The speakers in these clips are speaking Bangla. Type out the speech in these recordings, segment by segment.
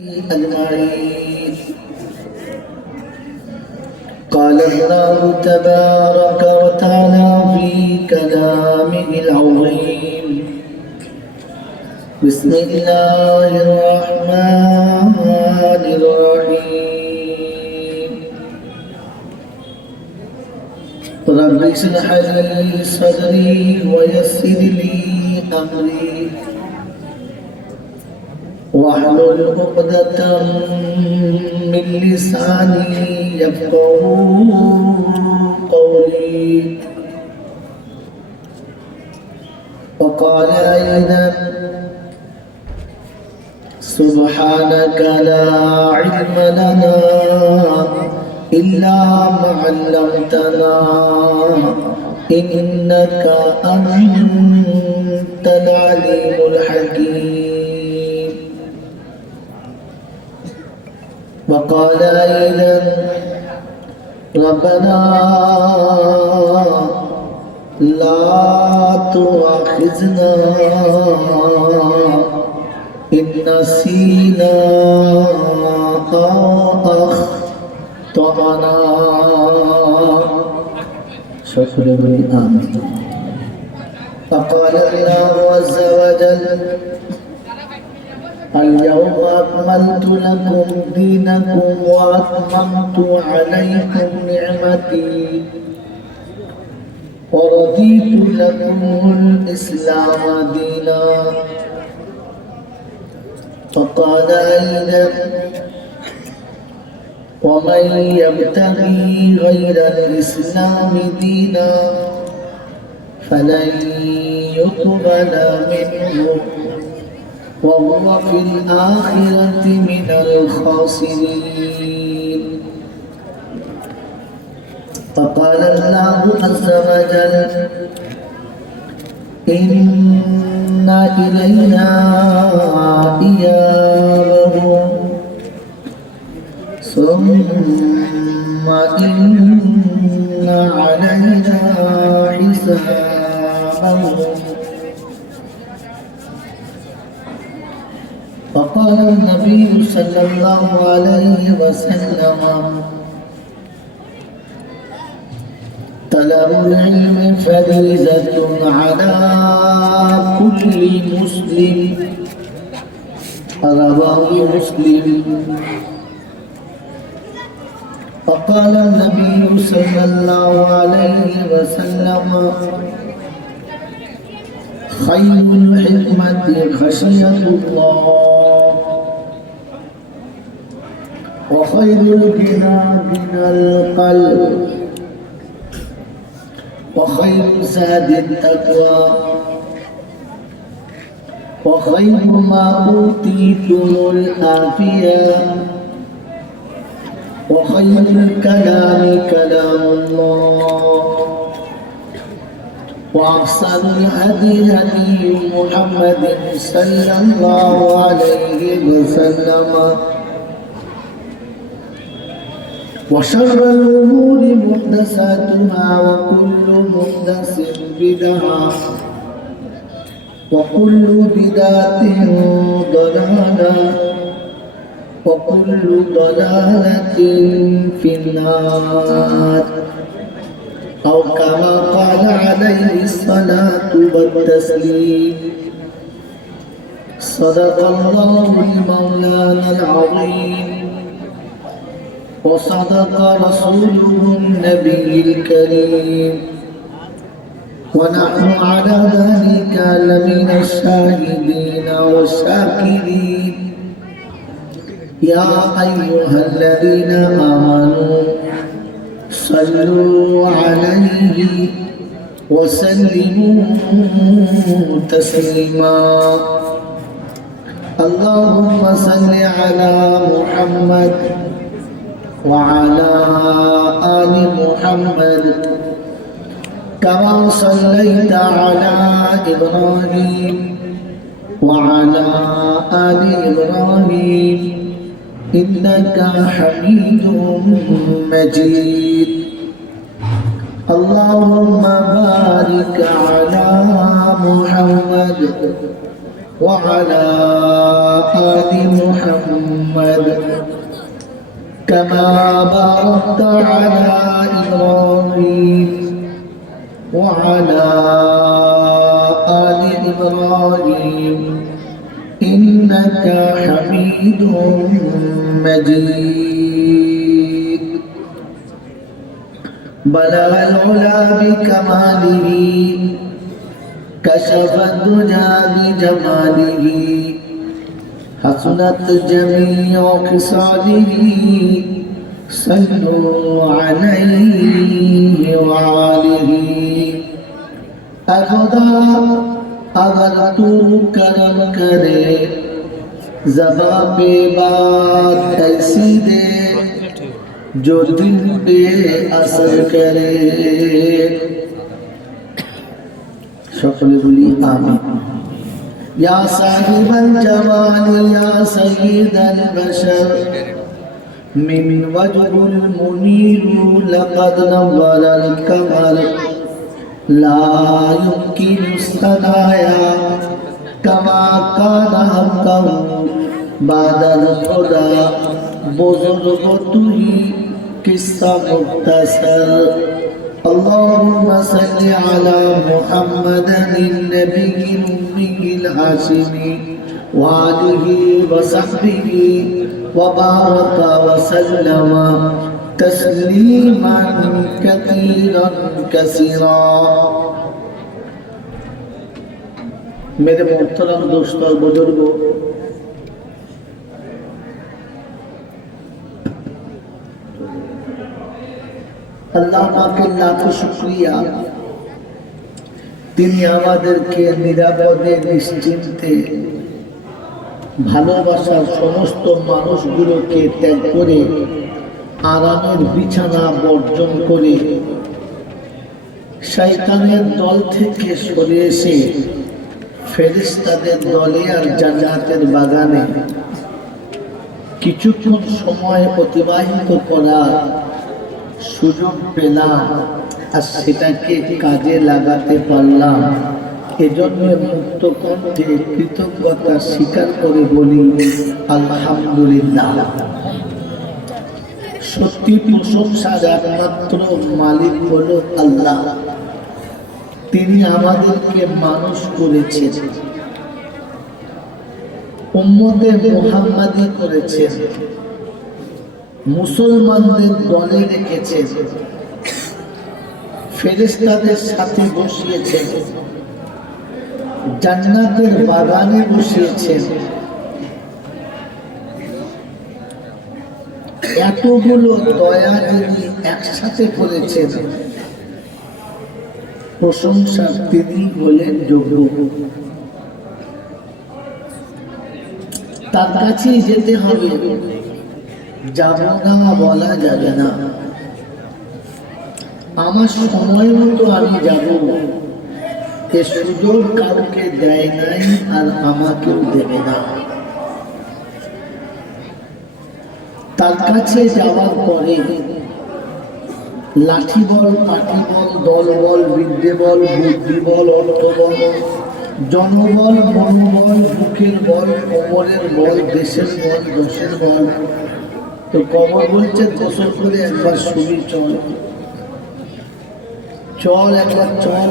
أجمعين. قال الله تبارك وتعالى في كلامه العظيم: بسم الله الرحمن الرحيم. رب اشرح لي صدري ويسر لي أمري واحلل عقدة من لساني يفقهوا قولي. وقال أيضا: سبحانك لا علم لنا إلا ما علمتنا إنك أنت العليم الحكيم. وقال أيضا: ربنا لا تؤاخذنا إن نسينا أو أخطأنا. شكرا آمين. فقال الله عز وجل: اليوم أكملت لكم دينكم وأتممت عليكم نعمتي ورضيت لكم الإسلام دينا. فقال أيضا: ومن يبتغي غير الإسلام دينا فلن يقبل منه وهو في الآخرة من الخاسرين. فقال الله عز وجل: إن إلينا إيابهم ثم إن علينا حسابهم. فقال النبي صلى الله عليه وسلم: طلب العلم فريضة على كل مسلم. رواه مسلم. فقال النبي صلى الله عليه وسلم: خير الحكمة خشية الله وخير الغنى غنى القلب وخير زاد التقوى وخير ما أوتيتم العافية وخير الكلام كلام الله وأحسن الهدي هدي محمد صلى الله عليه وسلم وشر الأمور محدثاتها وكل محدث بدعة وكل بدعة ضلالة وكل ضلالة في النار أو كما قال عليه الصلاة والتسليم. صدق الله المولانا العظيم وصدق رسوله النبي الكريم ونحن على ذلك لمن الشاهدين والشاكرين. يا أيها الذين آمنوا صلوا عليه وسلموا تسليما. اللهم صل على محمد وعلى آل محمد كما صليت على إبراهيم وعلى آل إبراهيم إنك حميد مجيد. اللهم بارك على محمد وعلى آل محمد كما باركت على إبراهيم وعلى آل إبراهيم إنك حميد مجيد. بلغ العلا بكماله كشف الدجى بجماله حسنت جميع خصاله صلوا عليه وآله. खुदा अगर तू करम करे ज़बां पे बात ऐसी दे जो दिल पे असर करे. সকলে বলি আমিন. या साहिबल जमाल या सय्यिदल बशर من وجه المنير لقد نور القمر لا يمكن الثنايا كما كان حقه بعد الهدى بزرگ تو ہی قصہ مختصر. اللهم صل على محمد النبي الأمي الهاشمي وآله وصحبه وبارك وسلم تسليما كثيرا كثيرا. मेरे मोहतरम दोस्त और बुजुर्गों, আল্লাহ পাকের লাখো শুকরিয়া, তিনি আমাদেরকে নিরাপদে নিশ্চিন্তে ভালোবাসার সমস্ত মানুষগুলোকে ত্যাগ করে আরামের বিছানা বর্জন করে শয়তানের দল থেকে সরে এসে ফেরেশতাদের দলে আর জান্নাতের বাগানে কিছুক্ষণ সময় অতিবাহিত করার সুযোগ পেলাম আর সেটাকে কাজে লাগাতে পারলাম. এজন্য মুক্ত কণ্ঠে কৃতজ্ঞতা স্বীকার করে বলি আলহামদুলিল্লাহ. সত্যি প্রশংসার একমাত্র মালিক হলো আল্লাহ. তিনি আমাদেরকে মানুষ করেছেন, উম্মতে মুহাম্মাদি করেছেন, মুসলমানদের দলে রেখেছেন, ফেরেশতাদের সাথে বসিয়েছেন, জান্নাতের বাগানে বসিয়েছেন. এতগুলো দয়া যিনি একসাথে করেছেন, প্রশংসা তিনি হলেন যোগ্য. তার কাছেই যেতে হবে, যাব না বলা যাবে না. আমার সময় মতো আমি যাব, এ সুযোগ কাউকে দেয় নাই আর আমাকেও দেবে না. তার কাছে যাওয়ার পরে লাঠি বল, পাটি বল, দল বল, বিদ্যে বল, বুদ্ধি বল, অর্থ বল, জনবল, মনোবল, বুকের বল, কোমরের বল, দেশের বল, দশের বল. তো কবর বলছে গোসল করে একবার শুবি, চল চল একবার চল,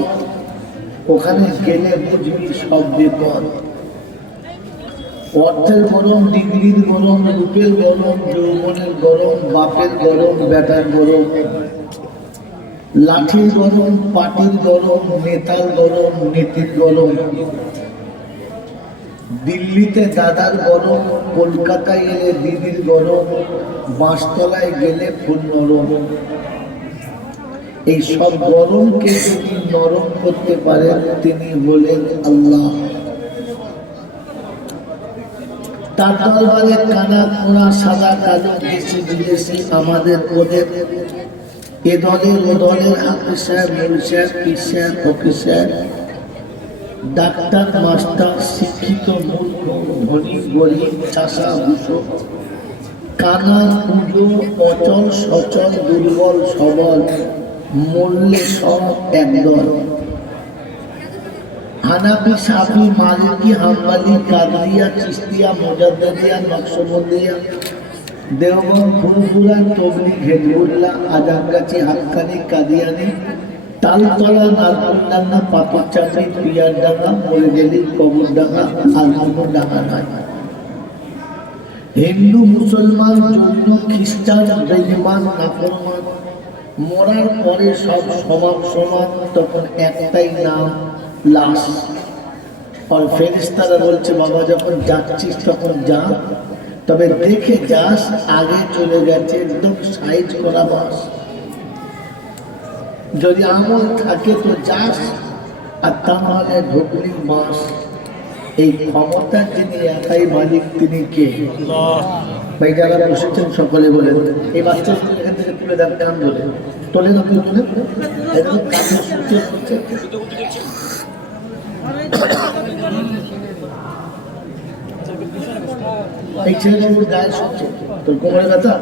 ওখানে গেলে বুঝবি সব বিপদ. অর্থের গরম, ডিগ্রির গরম, রূপের গরম, যৌবনের গরম, বাপের গরম, বেটার গরম, লাঠির গরম, পাটির গরম, নেতার গরম, নীতির গরম, দিল্লিতে দাদার গরম, কলকাতায় এলে দিদির গরম, বাঁশতলায় গেলে ফুল নরম. এই সব গরমকে যদি নরম করতে পারেন তিনি বলেন আল্লাহ. তার দরবারে কানা খোঁড়া, সাদা কালো, দেশি বিদেশি, আমাদের ওদের, এ দলের ও দলের, হাফিজ সাহেব, মৌলভী সাহেব, পীর সাহেব, ফকির সাহেব, ডাক্তার, মাস্টার, শিক্ষিত, মূর্খ, ধনী, গরিব, চাষা, ভূষো, কানা, পুজো, অচল, সচল, দুর্বল, সবল, মূল্যে সব একদল. হানাফি, শাফি, মালিকি, হাম্বলি, কাদরিয়া, চিশতিয়া, মুজাদ্দিদিয়া, নকশবন্দিয়া, দেওবন্দ, ফুরফুরা, তবলিগ, হিজবুল্লাহ, আজমগাছি, হাক্কানি, কাদিয়ানি, তালতলা, নারকুন্ডাঙ্গা, পাথরচাপড়ি, পিয়ারডাঙ্গা, মরিগেলি, কবরডাঙ্গা, আলমডাঙ্গা নয়। হিন্দু, মুসলমান, জৈন, খ্রিস্টান, বেঈমান, নাফরমান মরার পরে সব সমান সমান, তখন একটাই নাম, লাশ। আর ফেরেশতারা বলছে বাবা যখন যাচ্ছিস তখন যা, তবে দেখে যাস আগে চলে গেছে একদম সাইজ করা বাস। যদি আমল থাকে তো যাস, আর তা নাহলে ঢুকলি বাস। এই ক্ষমতা যিনি একাই মালিক, তিনি কে? ভাই যারা বসেছেন সকলে বলেন, এই বাচ্চা এখান থেকে তুলে দেন, কান ধরে তোলে না, তুলে এই ছেলেগুলোর গায়ে শুনছে তোর কোমরে ব্যথা,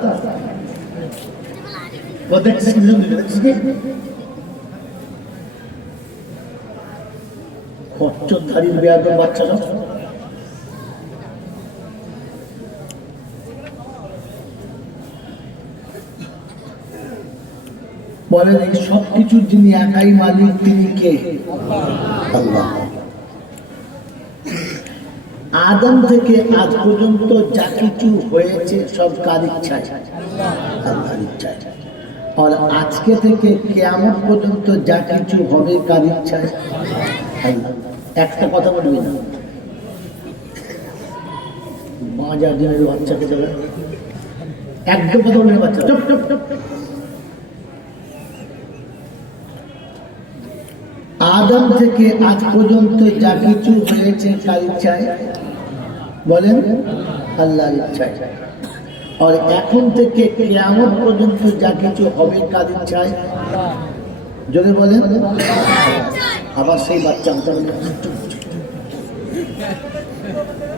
খচ্চরধারীর বেয়াদব বাচ্চারা। বলেন এই সব কিছুর যিনি একাই মালিক, তিনি কে? আল্লাহ। আদম থেকে আজ পর্যন্ত যা কিছু হয়েছে সব কার ইচ্ছায়? আল্লাহর ইচ্ছায়। আর আজকে থেকে কিয়ামত পর্যন্ত যা কিছু হবে কার ইচ্ছায়? আল্লাহ। একটা কথা বলবি না, বাজার দিনের বাচ্চাকে দেবে একদম কথা বলবে বাচ্চা, চুপ চুপ চুপ। আদম থেকে আজ পর্যন্ত যা কিছু হয়েছে কার ইচ্ছায়? বলেন আল্লাহর ইচ্ছায়। আর এখন থেকে কিয়ামত পর্যন্ত যা কিছু হবে কার ইচ্ছায়? যদি বলেন আবার সেই বাচ্চা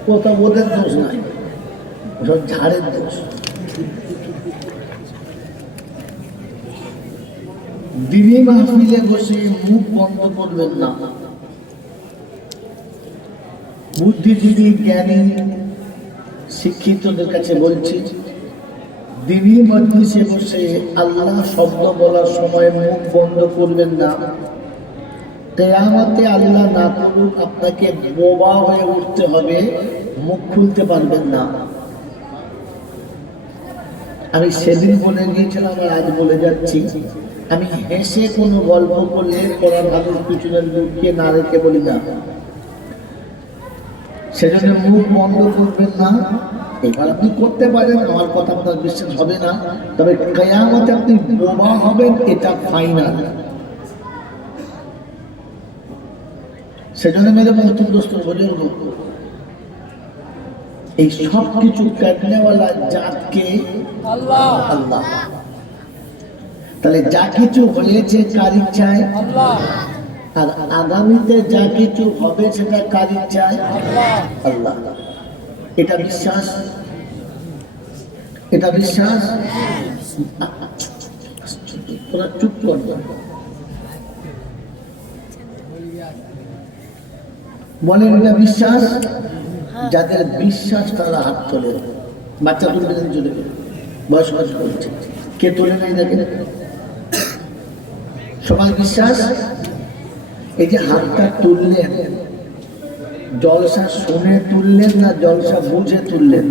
কোথাও ওদের দোষ নাই, ওসব ঝাড়ের দোষ। দিনে মাহফিলে বসে মুখ বন্ধ করবেন না। বুদ্ধিজীবী, জ্ঞানী, শিক্ষিতদের কাছে বলছি, দিনে মজলিসে বসে আল্লাহ শব্দ বলার সময় মুখ বন্ধ করবেন না। কিয়ামতে আল্লাহ না করুক আপনাকে বোবা হয়ে উঠতে হবে, মুখ খুলতে পারবেন না। আমি সেদিন বলে গিয়েছিলাম আর আজ বলে যাচ্ছি, আমি হেসে কোনো গল্প করলে কোরআন হাদিস পিছনে লুকিয়ে না রেখে বলি না। সেজন্য মুখ বন্ধ করবেন না। এবার আপনি করতে পারেন, আমার কথা আপনার বিশ্বাস হবে না, তবে কিয়ামতে আপনি বোবা হবেন, এটা ফাইনাল। সেজন্য মেরে মহতুম দোস্ত বুজুর্গ, এই সব কিছু কাটনেওয়ালা জাতকে আল্লাহ। আল্লাহ। তাহলে যা কিছু হয়েছে কার ইচ্ছায়? আল্লাহ। আর আগামীতে যা কিছু হবে সেটা কার ইচ্ছায়? আল্লাহ। এটা বিশ্বাস, এটা বিশ্বাস। তোরা চুপ করবে, বলেন এটা বিশ্বাস। যাদের বিশ্বাস তারা হাত তোলে। বাচ্চা তুলবে চলে বয়স বয়স করছে, কে তোলে নাই দেখেন? সবাই বিশ্বাস। এই যে হাতটা তুললেন, জলসা শুনে তুললেন না জলসা বুঝে তুললেন?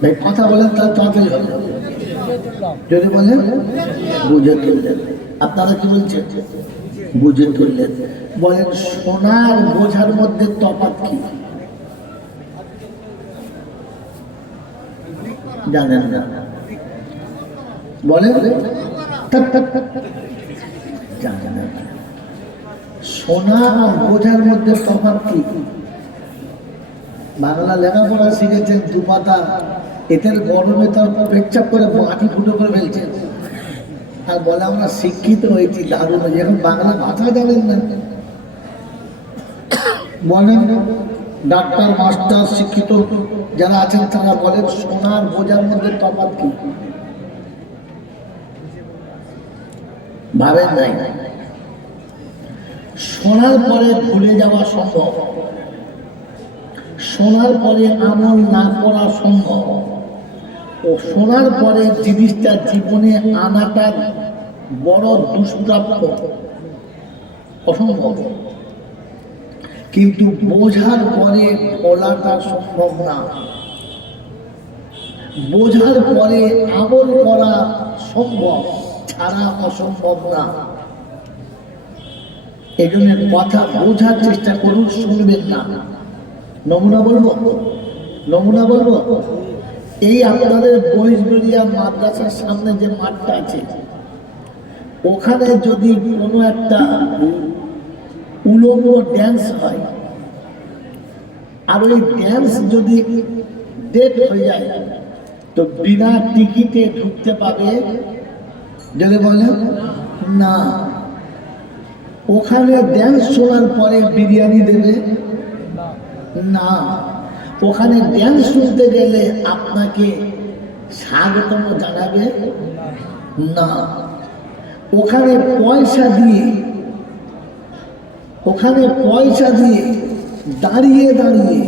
ভাই কথা বলেন তার তাড়াতাড়ি হবে। যদি বলেন বুঝে তুললেন, আপনারা কি বলছেন? বুঝে তুললেন। বলেন সোনার বোঝার মধ্যে তফাৎ কি? জানেন না? বলেন জানেন না। সোনা আর বোঝার মধ্যে তফাৎ কি? বাংলা লেখাপড়া শিখেছেন দুপাতা, এদের গরমে তার পেচ্ছাপ করে মাটি ফুটো করে ফেলছেন, আর বলে আমরা শিক্ষিত হয়েছি, দারুণ হয়েছি। এখন বাংলা ভাষা জানেন না। বলেন ডাক্তার, মাস্টার, শিক্ষিত যারা আছেন তারা বলেন সোনার বোঝার মধ্যে তফাৎ কি? ভাবেন নাই। শোনার পরে ভুলে যাওয়া সম্ভব, শোনার পরে আমল না করা সম্ভব, ও শোনার পরে জিনিসটা জীবনে আনাটা বড় দুষ্প্রাপ্য, অসম্ভব। কিন্তু বোঝার পরে বলাটা সম্ভব না, বোঝার পরে আমল করা সম্ভব, ছাড়া অসম্ভব না। এই জন্য কথা বোঝার চেষ্টা করুন, শুনবেন না। নমুনা বলবো, নমুনা বলবো। এই আপনাদের বহিষ্করিয়া মাদ্রাসার সামনে যে মাঠটা আছে, ওখানে যদি কোনো একটা উলঙ্গ ড্যান্স হয়, আর ওই ড্যান্স যদি ডেট হয়ে যায়, তো বিনা টিকিটে ঢুকতে পাবে? যদি বলেন না। ওখানে ড্যান্স শোনার পরে বিরিয়ানি দেবে না। ওখানে ড্যান্স শুনতে গেলে আপনাকে স্বাগতম জানাবে না। ওখানে পয়সা দিয়ে, ওখানে পয়সা দিয়ে দাঁড়িয়ে দাঁড়িয়ে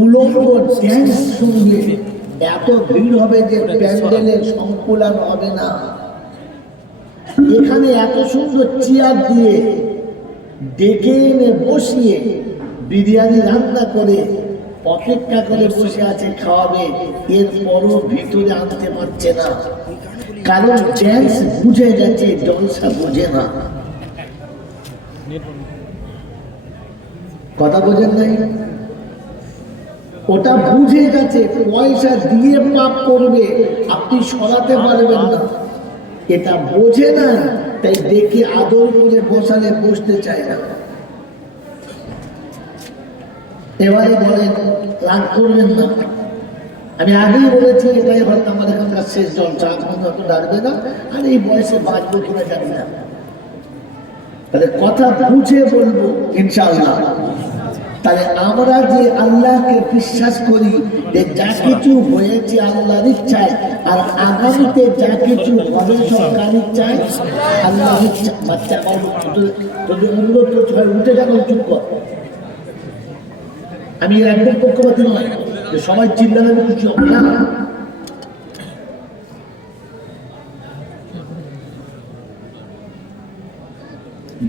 উলঙ্গ ড্যান্স শুনবে, এত ভিড় হবে যে প্যান্ডেলের সংকুলান হবে না। এখানে এত সুন্দর চেয়ার দিয়ে ডেকে এনে বসিয়ে বিরিয়ানি রান্না করে অপেক্ষা করে বসে আছে খাওয়াবে, এরপরও ভিতরে আনতে পারছে না, কারণ ড্যান্স বুঝে গেছে, জলসা বোঝে না। কথা বোঝেন নাই? ওটা বুঝে গেছে পয়সা দিয়ে পাপ করবে, আপনি সরাতে পারবেন না। এটা বোঝে না, তাই দেখে আদর করে বসালে বসতে চায় না। এবারে বলেন, রাগ করবেন না। আমি আগেই বলেছি এটাই হয়তো আমার এখানকার শেষ জলসা, এখন ডাকবে না, আর এই বয়সে বাঁচবো কিনা জানি না। তাহলে কথা বুঝে বলবো ইনশাআল্লাহ। তাহলে আমরা যে আল্লাহকে বিশ্বাস করি যে যা কিছু হয়েছে আল্লাহর ইচ্ছায়, আর আগামীতে যা কিছু হবে সব কার ইচ্ছায়? আল্লাহর ইচ্ছা। বাচ্চা যদি অনুরোধ করতে হয় উঠে যাবো, চুপ কর। আমি এর একদম পক্ষপাতী নয় যে সবাই চিল্লালে কিছু হবে না।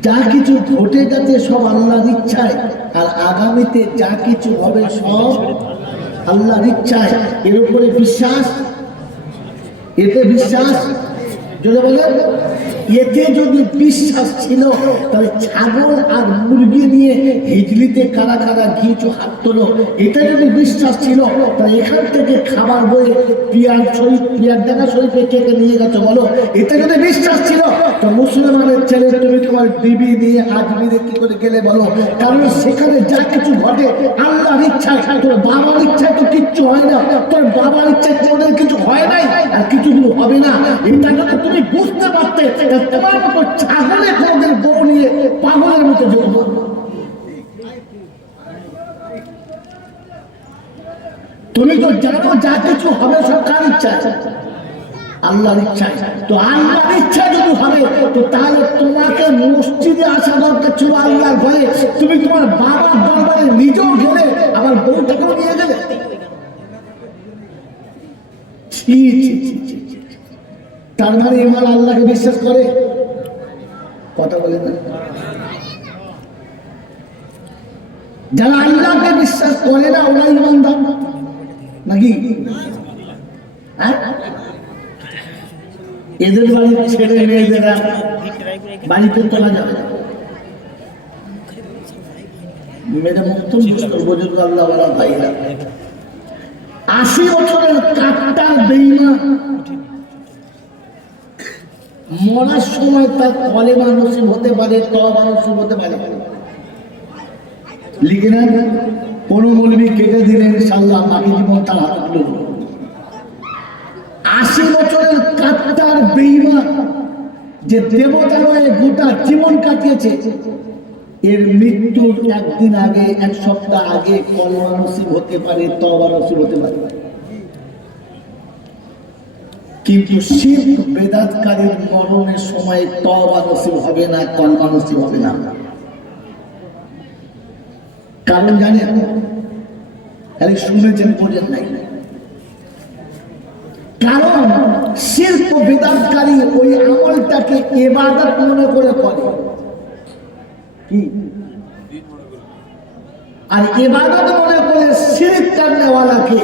যা কিছু ঘটে গেছে সব আল্লাহর ইচ্ছায়, আর আগামীতে যা কিছু হবে সব আল্লাহর ইচ্ছায়। এর উপরে বিশ্বাস, এতে বিশ্বাস, যদি বলেন এতে যদি বিশ্বাস ছিল, তাহলে ছাগল আর মুরগি নিয়ে হিজলিতে কারা কারা গিয়েছো হাত তোলো। এটা যদি বিশ্বাস ছিল, তাহলে এখান থেকে খাবার বয়ে পিয়ার শরীফ, পিয়ার দেখা শরীফে কে কে নিয়ে গেছো বলো। এটা যদি বিশ্বাস ছিল, তো মুসলমানের ছেলে তুমি তোমার বিবি নিয়ে আজমিরে কি করে গেলে বলো। কারণ সেখানে যা কিছু ঘটে আল্লাহর ইচ্ছায়, তোর বাবার ইচ্ছায় তো কিচ্ছু হয় না, তোর বাবার ইচ্ছায় তোমাদের কিছু হয় নাই, আর কিছুগুলো হবে না। এটা যদি তুমি বুঝতে পারতে, তোমার মতো ছাগলে কোনদিন বউ নিয়ে পাগলের মতো জন্য। তুমি তো জানো যা কিছু হবে সব কার ইচ্ছা? আল্লাহর ইচ্ছায়। তো আল্লাহর ইচ্ছা যদি হবে, তো তাহলে তোমাকে মসজিদে আসা দরকার ছিল আল্লাহর ভয়ে। তুমি তোমার বাবার দরবারে নিজেও গেলে, আবার বউটাকেও নিয়ে গেলে। তার মানে ইমান আল্লাহকে বিশ্বাস করে? কথা বলে না। যারা আল্লাহকে বিশ্বাস করে না ওরা ইমানদার নাকি? এদের বাড়ির ছেলে মেয়েদেরা বাড়িতে তোলা যাবে না। মেয়েরা মুক্ত বুজুর্গ আল্লাহ বলা ভাইরা 80 বছরের কাকটার বেঈমান মরার সময় তার কলেমা নসিব হতে পারে, তওবা নসিব হতে পারে। লিখে নেন, কোন মৌলবী কেটে দিলেন ইনশাআল্লাহ বাকি জীবন তার হাতে তুলে দিল। 80 বছরের কাকটার বেঈমান যে দেবতার হয়ে গোটা জীবন কাটিয়েছে, এর মৃত্যুর একদিন আগে, এক সপ্তাহ আগে কলেমা নসিব হতে পারে, তওবা নসিব হতে পারে। কিন্তু শিরক বেদাতকারীর মরণের সময় তওবা নসিব হবে না, কলমা নসিব হবে না। কারণ জানেন? খালি শুনেছেন, বোঝেন নাই। কারণ শিরক বেদাতকারী ওই আমলটাকে ইবাদত মনে করে করে কি, আর ইবাদত মনে করে শিরক করনেওয়ালাকে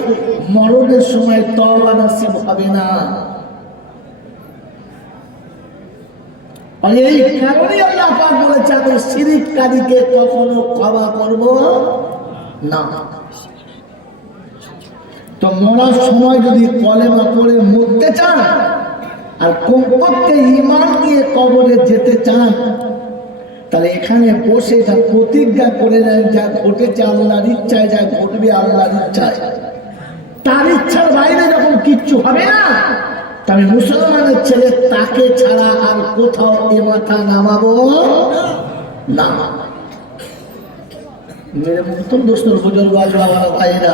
মরণের সময় তওবা নসিব হবে না। আর এই কারণেই আল্লাহ পাক বলেছে আমি শিরককারীকে কখনো ক্ষমা করব না। তো মরার সময় যদি কলেমা পড়ে মরতে চান আর কমপক্ষে ঈমান নিয়ে কবরে যেতে চান, তাহলে এখানে বসে এটা প্রতিজ্ঞা করে নেন, যা ঘটেছে আল্লাহর ইচ্ছায়, যা ঘটবে আল্লাহর ইচ্ছায়, তার ইচ্ছার বাইরে যখন কিচ্ছু হবে না, তবে মুসলমানের ছেলে তাকে ছাড়া আর কোথাও এ মাথা নামাবো না। মেরে মতন দোস্তর বুজুর্গ ভাইরা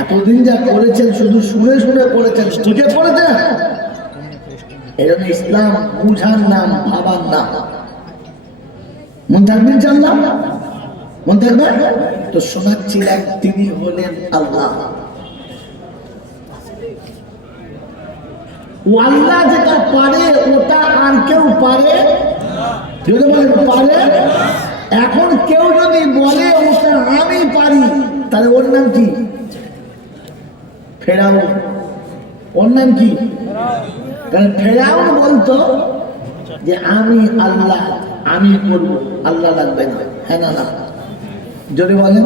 এতদিন যা করেছেন শুধু শুনে শুনে করেছেন, বুঝে করেছেন। এই জন্য ইসলাম বুঝার নাম, ভাবার নাম। মন থাকবেন জানলাম, মন থাকবে তো। শোনাচ্ছিলেন তিনি হলেন আল্লাহ। ও আল্লাহ যেটা পারে ওটা আর কেউ পারে যদি বলেন পারে। এখন কেউ যদি বলে ওটা আমি পারি, তাহলে ওর নাম কি? ফেরাউন। ওর নাম কি? কারণ ফেরাউন বলতো যে আমি আল্লাহ, আমি করবো, আল্লাহ লাগবে না। হ্যাঁ না না যদি বলেন,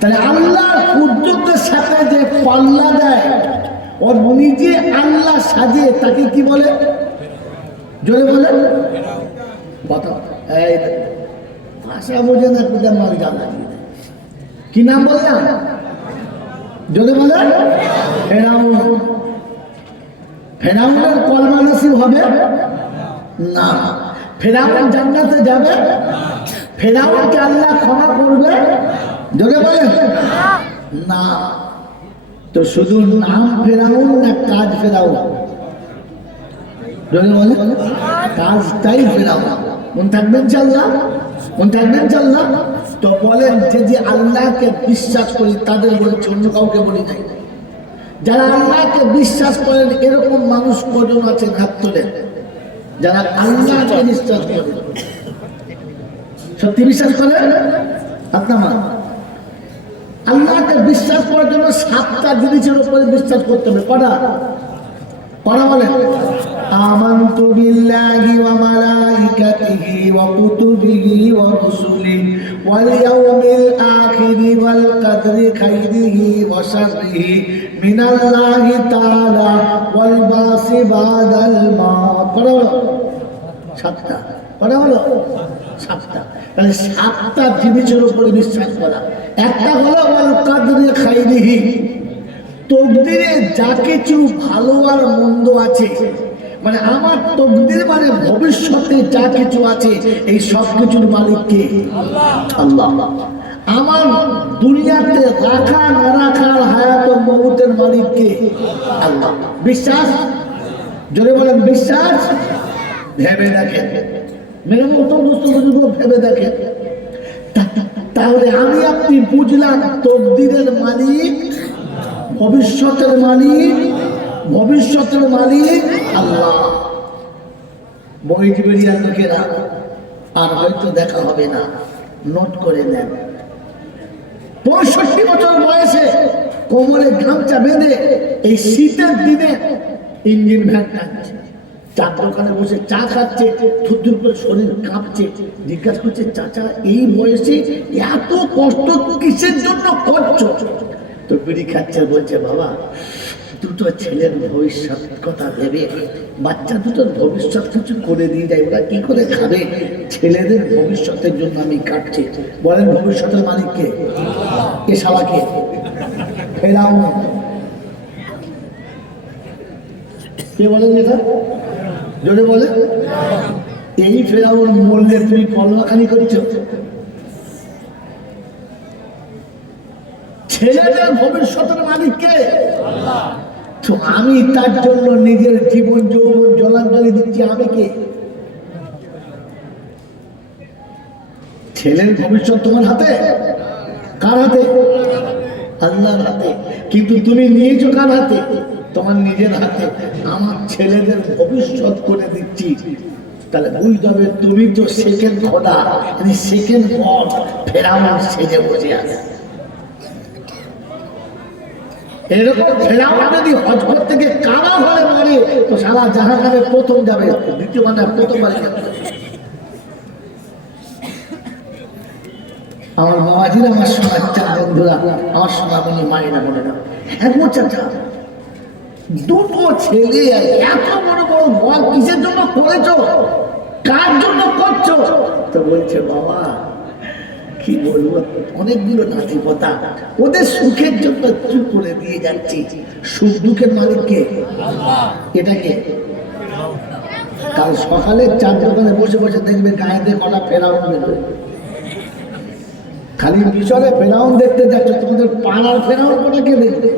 তাহলে আল্লাহ কুদরতের সাথে যে পাল্লা দেয়, ওর নিজে আল্লাহ সাজে, তাকে কি বলে? যদি বলেন ভাষা বোঝে না, পূজা মাল জানা কি নাম বললাম? যদি বলেন ফেরাউন। ফেরাউনের কলমা নসিব হবে না। ফেরাউন জান্নাতে যাবে? ফেরাউনকে আল্লাহ ক্ষমা করবে? যদি বলেন না। তো শুধু নাম ফেরাউন না কাজ ফেরাউন? যদি বলেন কাজটাই ফেরাউন। মন থাকবেন চাল্লা, মন থাকবেন চাল্লা। তো বলেন যে আল্লাহকে বিশ্বাস করি তাদের বলছি, অন্য কাউকে বলি নাই। যারা আল্লাহকে বিশ্বাস করেন এরকম মানুষ কজন আছেন? হাত তোলেন। যারা আল্লাহকে বিশ্বাস করেন, সত্যি বিশ্বাস করেন, হাত নামান। আল্লাহকে বিশ্বাস করার জন্য 7টা জিনিসের উপরে বিশ্বাস করতে হবে। কটা? কটা বলে? আমানতু বিল্লাহি ওয়া মালাইকাতিহি ওয়া কুতুবিহি ওয়া রুসুলিহি ওয়াল ইয়াউমিল আখিরি ওয়াল কদরি খাইরিহি ওয়া শাররিহি মিনাল্লাহি তাআলা ওয়াল বাসি বাদাল মাউত। কটা হলো? 7টা। কটা হলো? 7টা। তাহলে 7টা জিনিসের উপরে বিশ্বাস করা। একটা হলো ওয়াল কদরি খাইরিহি, তকদিরে যা কিছু ভালো আর মন্দ আছে, মানে আমার তকদির মানে ভবিষ্যতে যা কিছু আছে, এই সব কিছুর মালিক কে? আল্লাহ। আমার দুনিয়াতে রাখা না রাখার হায়াত ও মউতের মালিক কে? আল্লাহ। বিশ্বাস? জোরে বলেন বিশ্বাস। ভেবে দেখেন, মেরে মতো দোস্ত বুঝবো, ভেবে দেখেন। তাহলে আমি আপনি বুঝলাম তকদিরের মালিক, ভবিষ্যতের মালিক, ভবিষ্যতের মালিক আল্লাহ। বইটিবেরিয়ার লোকেরা আর হয়তো দেখা হবে না, নোট করে নেন। 65 বছর বয়সে কোমরে গামছা বেঁধে এই শীতের দিনে ইঞ্জিন ভ্যান টানছে, চার দোকানে বসে চা খাচ্ছে, থুরথুর করে শরীর কাঁপছে। জিজ্ঞাসা করছে, চাচা এই বয়সে এত কষ্ট কিসের জন্য করছো? তো বিড়ি খাচ্ছে, বলছে বাবা দুটো ছেলের ভবিষ্যৎ কথা ভেবে, বাচ্চা দুটোর ভবিষ্যৎ কিছু করে দিয়ে যায়, ওরা কি করে খাবে, ছেলেদের ভবিষ্যতের জন্য আমি কাটছি। বলেন ভবিষ্যতের মালিককে? এ শালাকে ফেরাউন। কে বলেন এটা? জোরে বলে। এই ফেরাউন মরলে তুমি কলমাখানি করছো? ছেলেদের ভবিষ্যতের মালিক কে? তো আমি তার জন্য নিজের জীবন যৌবন জলাঞ্জলি দিচ্ছি। আমি কে? ছেলের ভবিষ্যৎ তোমার হাতে? কার হাতে? আল্লাহর হাতে। কিন্তু তুমি নিয়েছো কার হাতে? তোমার নিজের হাতে। আমার ছেলেদের ভবিষ্যৎ করে দিচ্ছি। তাহলে বুঝতে হবে তুমি তো সেকেন্ড খোদা, সেকেন্ড গড ফেরাউন সেজে বসে আছে। এরকম ফেরাউন যদি হজরত থেকে কারা ঘরে মরে তো সারা জাহান্নামে প্রথম যাবে, দ্বিতীয় মানে প্রথমবার যাবে। আমার বাবাজিরা, আমার সোনার বন্ধুরা, আমার সোনামণি মায়েরা বলে না, হ্যাঁ গো চাচা, দুটো ছেলে এত বড় বড় ঘর কিসের জন্য করেছো, কার জন্য করছো? তো বলছে বাবা কি বলবো, অনেকগুলো নাতিপতা, ওদের সুখের জন্য চুপ করে দিয়ে যাচ্ছি। সুখ দুঃখের মালিককে এটাকে কাল সকালে চার দোকানে বসে বসে দেখবে গায়েতে কটা ফেরাউন বেরোয়। খালি মিশরে ফেরাউন দেখতে যাচ্ছ, তোমাদের পাড়ার ফেরাউন কোটাকে দেখবে।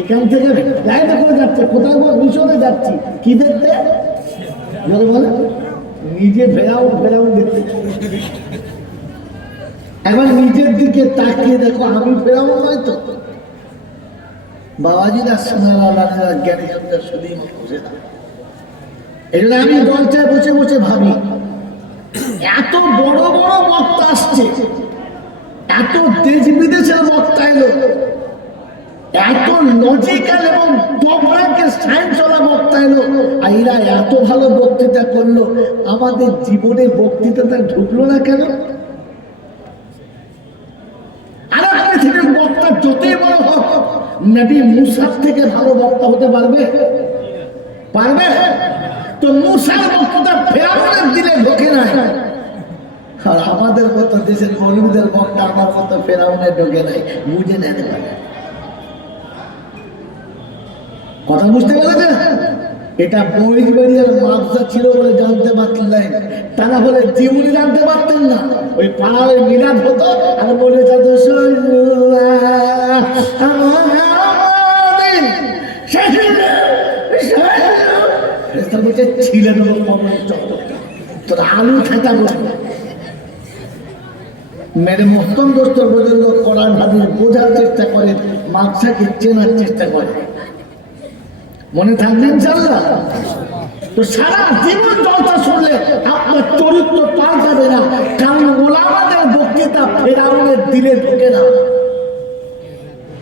এখান থেকে গায়েতে করে যাচ্ছে, কোথায় মিশরে যাচ্ছি কি দেখতে বলে, নিজে ফেরাউন ফেরাউন দেখতে। এবার নিজের দিকে তাকিয়ে দেখো আমি ফেরাউন হয়তো। বাবাজিরা সোনারা জ্ঞানী শুধুই বসে না। এই জন্য আমি দলটায় বসে বসে ভাবি, এত বড় বড় বক্তা আসছে, এত দেশ বিদেশের বক্তা এলো, এত লজিক্যাল এবং টপ র্যাঙ্কের সায়েন্সওয়ালা বক্তা এলো, আর এরা এত ভালো বক্তৃতা করলো, আমাদের জীবনে বক্তৃতাটা ঢুকলো না কেন? আর পৃথিবীর বক্তা যতই বড় হোক, নবী মুসার থেকে ভালো বক্তা হতে পারবে? পারবে? তো মুসার বক্তৃতা ফেরাউনের দিলে ঢোকে নাই, আর আমাদের মতো দেশের মৌলবীদের বক্তা আমার মতো ফেরাউনের ঢোকে নাই। বুঝে নেন কথা, বুঝতে পেরেছেন? এটা মহিষবাড়িয়ার মাদ্রাসা ছিল বলে জানতে পারলেন, তা না হলে জীবনে জানতে পারতেন না। ওই পাড়ার মিলাদ হতো আর বলে যেত ছিলেন তোর আলু খেতা বসবে। মেরে মোহতম দোস্ত পর্যন্ত কোরআন হাদিস বোঝার চেষ্টা করে, মাদ্রাসাকে চেনার চেষ্টা করে। মনে থাকবেন ইনশাআল্লাহ। তো সারা জীবন জলসা শুনলে আপনার চরিত্র পাল্টাবে না, কারণ ওলামাদের বক্তৃতা ফেরাউনের দিলে ঢোকে না।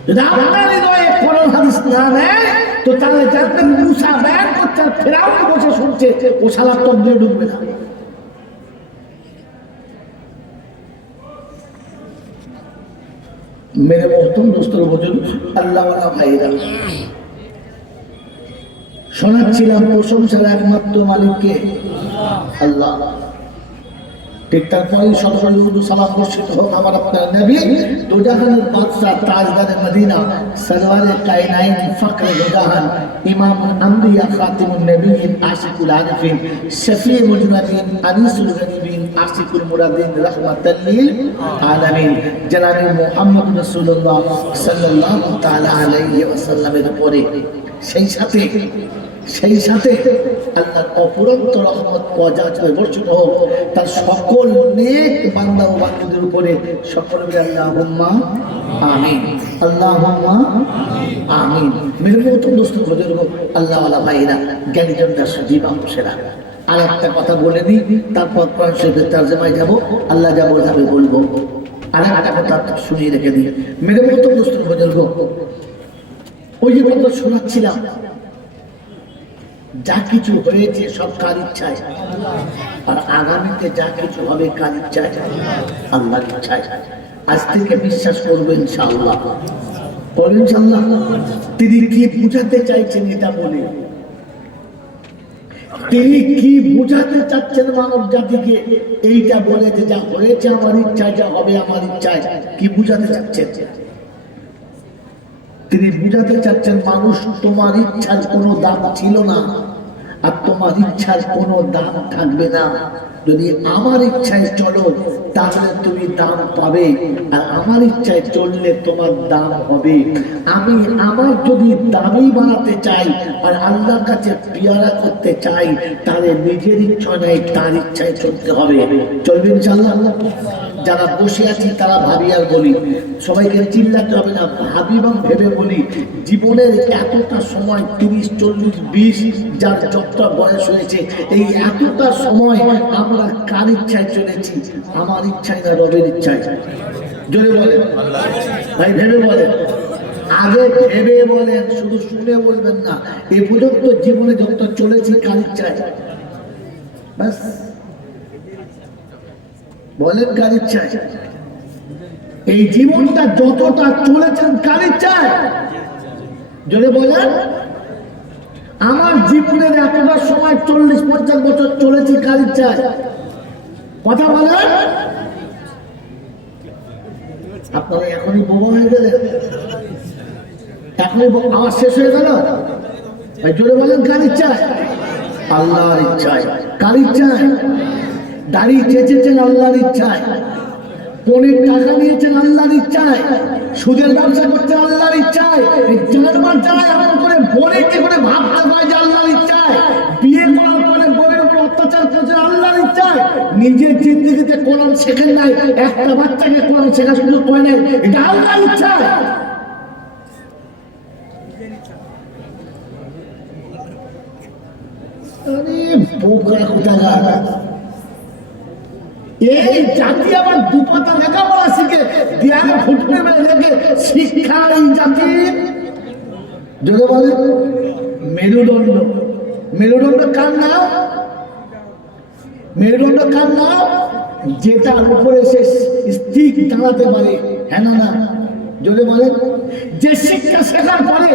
যদি আপনার হৃদয়ে কোরআন হাদিস না নেয় তো তাহলে জানতেন মুসা বয়ান করছে আর ফেরাউন বসে শুনছে, ও শালা তক দিয়ে ঢুকবে না। মেরে মোহতম দোস্তর বলুন আল্লাহওয়ালা ভাইরা, শোনাচ্ছিলাম প্রশংসার একমাত্র মালিককে আল্লাহ। ঠিক তারপরে সদরুল সালাম বর্ষিত হোক আমার আপনার নবী, দুজাহানের বাদশাহ, তাজদারে মদিনা, সরওয়ারে কায়নাইন, ফখরে দুজাহান, ইমামুল আম্বিয়া, খাতিমুন নবিয়্যিন, আশিকুল আরিফিন, শফিয়ে মুজনাবিন, আনিসুল গরিবিন, আশিকুল মুরাদিন, রাহমাতাল লিল আলামিন, জনাবে মুহাম্মদ রাসূলুল্লাহ সাল্লাল্লাহু তাআলা আলাইহি ওয়াসাল্লামের উপরে সেই সাথে আল্লাহর অফুরন্ত রহমত পর্যাপ্ত বর্ষিত হোক তার সকল নেক বান্দা ও বান্দীদের উপরে। সকল আল্লাহুম্মা আমিন, আল্লাহুম্মা আমিন। মেরে মতো দোস্ত বুজুর্গ, আল্লাহওয়ালা ভাইরা, জ্ঞানীজন দার্শনিক মানুষেরা, আর একটা কথা বলে দিই, তারপর কোরআন শরীফের তরজমায় যাব। আল্লাহ যা বলবে বলবো। আর একটা কথা শুনিয়ে রেখে দিই, মেরে মতো দোস্ত বুজুর্গ, ওই যে কথা শোনাচ্ছিলাম, যা কিছু হয়েছে সব কার ইচ্ছায়, আর আগামীতে যা কিছু হবে কার ইচ্ছায়? আল্লাহর ইচ্ছায়। আজ থেকে বিশ্বাস করবেন ইনশাআল্লাহ, করবেন ইনশাআল্লাহ। তিনি কি বুঝাতে চাইছেন এটা বলে, তিনি কি বুঝাতে চাচ্ছেন মানব জাতিকে এইটা বলে যে যা হয়েছে আমার ইচ্ছায়, যা হবে আমার ইচ্ছায়, কি বুঝাতে চাচ্ছেন? তিনি বুঝাতে চাচ্ছেন মানুষ, তোমার ইচ্ছার কোনো দাম ছিল না আর তোমার ইচ্ছার কোনো দাম থাকবে না। যদি আমার ইচ্ছায় চলো তাহলে তুমি দাম পাবে। আর আমার ইচ্ছায় চললে তোমার দাম হবে। আমি আমার যদি দামি বানাতে চাই আর আল্লাহর কাছে পিয়ারা করতে চাই, তাহলে নিজের ইচ্ছা নেই, তার ইচ্ছায় চলতে হবে। চলবে ইনশাআল্লাহ। যারা বসে আছি তারা ভাবি আর বলি, সবাইকে চিল্লাতে হবে না, ভাবি এবং ভেবে বলি। জীবনের এতটা সময় 30, 40, 20 যার যতটা বয়স হয়েছে, এই এতটা সময় আমরা কার ইচ্ছায় চলেছি? আমার ইচ্ছায় না রবের ইচ্ছায়? জোরে বলেন ভাই, ভেবে বলেন, আগে ভেবে বলেন, শুধু শুনে বলবেন না। এ পর্যন্ত জীবনে যতটা চলেছি কার ইচ্ছায়? ব্যাস বলেন কার ইচ্ছায়? এই জীবনটা যতটা চলেছেন কার ইচ্ছায়? জোরে বলেন। আমার জীবনের এতটা সময় 40-50 বছর চলেছি কার ইচ্ছায়? কথা বলেন। আপনারা এখনই বোমা হয়ে গেলেন, এখনই আমার শেষ হয়ে গেল। জোরে বলেন কার ইচ্ছায়? আল্লাহর ইচ্ছায়। কার ইচ্ছায়? দাড়ি চেঁচেছেন আল্লাহর ইচ্ছায়, পনের টাকা নিয়েছেন আল্লাহর ইচ্ছায়, সুদের ব্যবসা করছেন আল্লাহর ইচ্ছায়, জানবার যারা এমন করে বলে কি করে ভাবতে পারে যে আল্লাহর ইচ্ছায়, বিয়ে করার পরে বউয়ের উপর অত্যাচার করছেন আল্লাহর ইচ্ছায়, নিজের জিন্দগিতে কোরআন শেখেন নাই, একটা বাচ্চাকে কোরআন শেখার সুযোগ করে নাই, এটা আল্লাহর ইচ্ছায়। বোকা কোথাকার, এই জাতি আবার দুপাতা লেখাপড়া শিখে দেয়ালে ফুটবে লেগে শিক্ষা এই জাতি। যদি বলে মেরুদণ্ড, মেরুদণ্ড কার নাম? মেরুদণ্ড কার নাম? যেটার উপরে সে স্থির দাঁড়াতে পারে। হ্যাঁ না না? যদি বলেন যে শিক্ষা শেখার পরে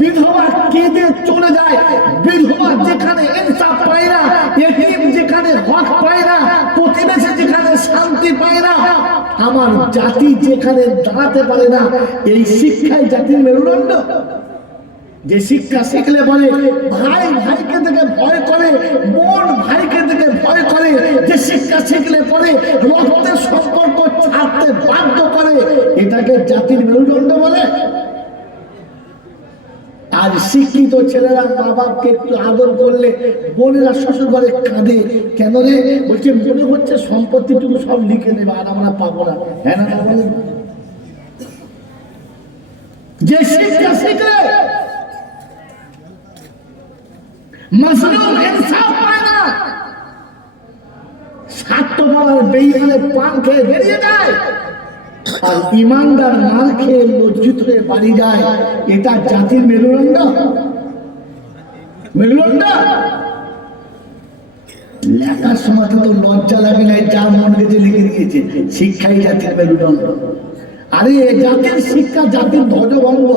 বিধবা কেঁদে চলে যায়, বিধবা যেখানে ইনসাফ পায় না, এতিম যেখানে হক পায় না, প্রতিবেশী যেখানে শান্তি পায় না, আমার জাতি যেখানে দাঁড়াতে পারে না, এই শিক্ষাই জাতির মেরুদণ্ড। যে শিক্ষা শিখলে বলে ভাই ভাইকে দেখে ভয় করে, বোন ভাইকে দেখে ভয় করে, যে শিক্ষা শিখলে পরে রক্তের সম্পর্ক ছাড়তে বাধ্য করে, এটাকে জাতির মেরুদণ্ড বলে। আর শিক্ষিত ছেলেরা মা বাপকে একটু আদর করলে বোনেরা শ্বশুর ঘরে কাঁদে, কেন রে? বলছে মনে হচ্ছে সম্পত্তিটুকু সব লিখে নেবে আর আমরা পাবো না। হ্যাঁ না বলেন? যে শিক্ষা শিখলে মাসলুম ইনসাফ পায় না, স্বার্থপর বেঈমানের পান খেয়ে বেরিয়ে যায়, আর ইমানদার মার খেয়ে লজ্জিত হয়ে বাড়ি যায়, এটা জাতির মেরুদণ্ড? মেরুদণ্ড লেখার সময় তো লজ্জা লাগে না, যা মন গেছে লিখে দিয়েছে, শিক্ষাই জাতির মেরুদণ্ড। আরে জাতির শিক্ষা জাতির ধ্বজভঙ্গ।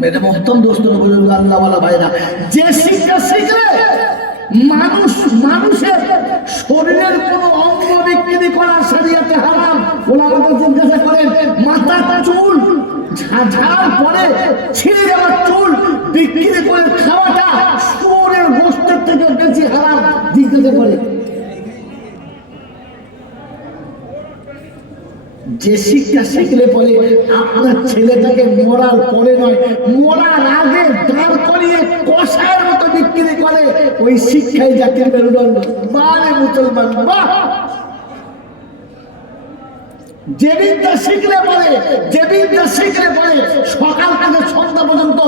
মেরে মহতম দোস্তরা বুজুর্গ আল্লাহ ওয়ালা ভাইরা, যে শিক্ষা শিখলে মানুষ মানুষের শরীরের কোন অঙ্গ বিক্রি করা শরীয়তে হারাম। ওলামারা জিজ্ঞাসা করেন মাথার চুল ঝাড়ার পরে ছিঁড়ে যাওয়া চুল বিক্রি করে খাওয়াটা শুয়োরের গোশতের থেকে বেশি হারাম? জিজ্ঞাসা করে। যে শিক্ষা শিখলে পরে আপনার ছেলেটাকে মরার পরে নয়, মরার আগে দাঁড় করিয়ে কষায়ের মতো বিক্রি করে, ওই শিক্ষাই জাতির মেরুদণ্ড। মানে মুসলমান বাহ! যে বিদ্যা শিখলে পরে, যে বিদ্যা শিখলে পরে সকাল থেকে সন্ধ্যা পর্যন্ত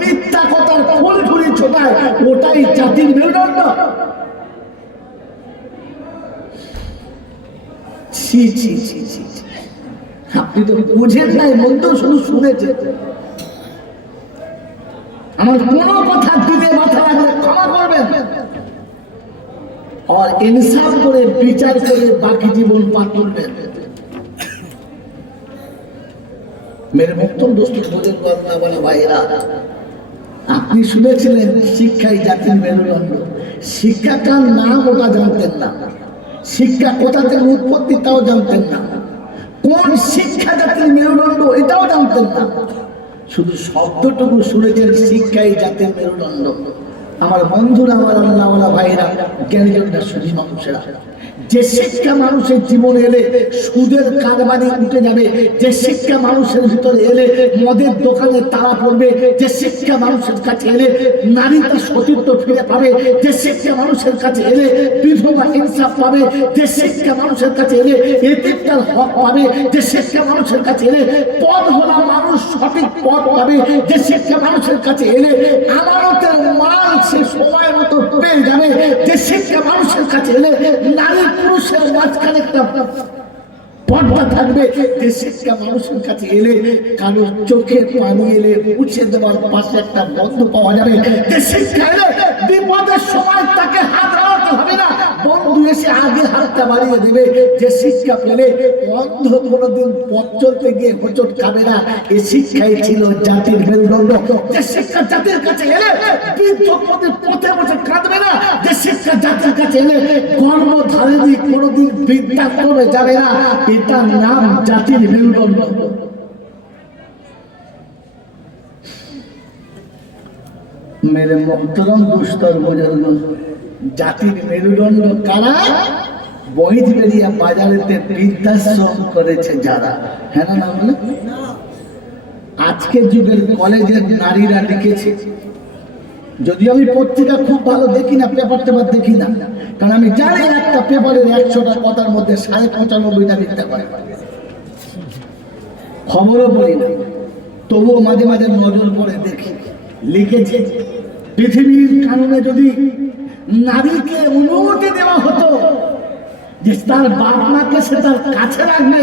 মিথ্যা কথার ফুল ঝুড়ি ছোটায়, ওটাই জাতির মেরুদণ্ড। ছি ছি ছি ছি, আপনি তো বুঝেন নাই, মন্দ শুধু শুনেছেন। আমার কোনো কথা দিতে মাথা লাগলে ক্ষমা করবেন, আর ইনসাফ করে বিচার করে বাকি জীবন পার করবেন। মেরে মহতরম দোস্ত বুজুর্গ আল্লাহ ওয়ালা ভাইরা, আপনি শুনেছিলেন শিক্ষাই জাতির মেরুদণ্ড। শিক্ষা কার নাম ওটা জানতেন না, শিক্ষা কোথা থেকে উৎপত্তি তাও জানতেন না, কোন শিক্ষা জাতির মেরুদণ্ড এটাও জানতেন না, শুধু শব্দটুকু শুনেছেন শিক্ষাই জাতির মেরুদণ্ড। আমার বন্ধুরা, আমার আল্লাহওয়ালা ভাইরা, জ্ঞানীজনরা, সুধী মানুষেরা, যে শিক্ষা মানুষের জীবনে এলে সুদের কারবারি উঠে যাবে, যে শিক্ষা মানুষের ভিতরে এলে মদের দোকানে তালা পড়বে, যে শিক্ষা মানুষের কাছে এলে নারী তার সতীত্ব ফিরে পাবে, যে শিক্ষা মানুষের কাছে এলে বিধবা ইনসাফ পাবে, যে শিক্ষা মানুষের কাছে এলে এতিমটার হক পাবে, যে শিক্ষা মানুষের কাছে এলে পদ হলা মানুষ সঠিক পদ পাবে, যে শিক্ষা মানুষের কাছে এলে আমানতের মাল সে সময় মতো পেয়ে যাবে, যে শিক্ষা মানুষের কাছে এলে নারী পুরুষের মাঝখানে একটা পর্দা থাকবে, যে শিক্ষা মানুষের কাছে এলে কারোর চোখে পানি এলে মুছে দেওয়ার পাশে একটা বন্ধ পাওয়া যাবে, যে শিক্ষা এলে বিপদের সময় তাকে হাত বাড়াতে হবে না, বন্ধু এসে আগে হাতটা বাড়িয়ে দেবে, যে শিক্ষা পেলে অন্ধ কোনোদিন পথ চলতে গিয়ে হোঁচট খাবে না। এই শিক্ষাই ছিল জাতির মেরুদণ্ড। যে শিক্ষা জাতির কাছে এলে বৃদ্ধ পথে বসে কাঁদবে না, যে শিক্ষা জাতির কাছে এলে গর্ভধারিণী কোনোদিন বৃদ্ধাশ্রমে যাবে না। এটার নাম জাতির মেরুদণ্ড। মেরে মোহতরম দুস্তর বুজুর্গ, জাতির মেরুদণ্ড কারা? বহিজ বেরিয়া বাজারেতে বৃদ্ধাশ্রম করেছে যারা। হ্যাঁ না বলে? আজকে যুগের কলেজের নারীরা লিখেছে, যদিও আমি পত্রিকা খুব ভালো দেখি না, পেপার টেপার দেখি না, কারণ আমি জানি একটা পেপারের 100টা কথার মধ্যে 95.5টা লিখতে পারে, খবরও পড়ি না, তবুও মাঝে মাঝে নজর করে দেখি। লিখেছে, পৃথিবীর কারণে যদি নারীকে অনুমতি দেওয়া হতো যে তার বাপ মাকে সে তার কাছে রাখবে,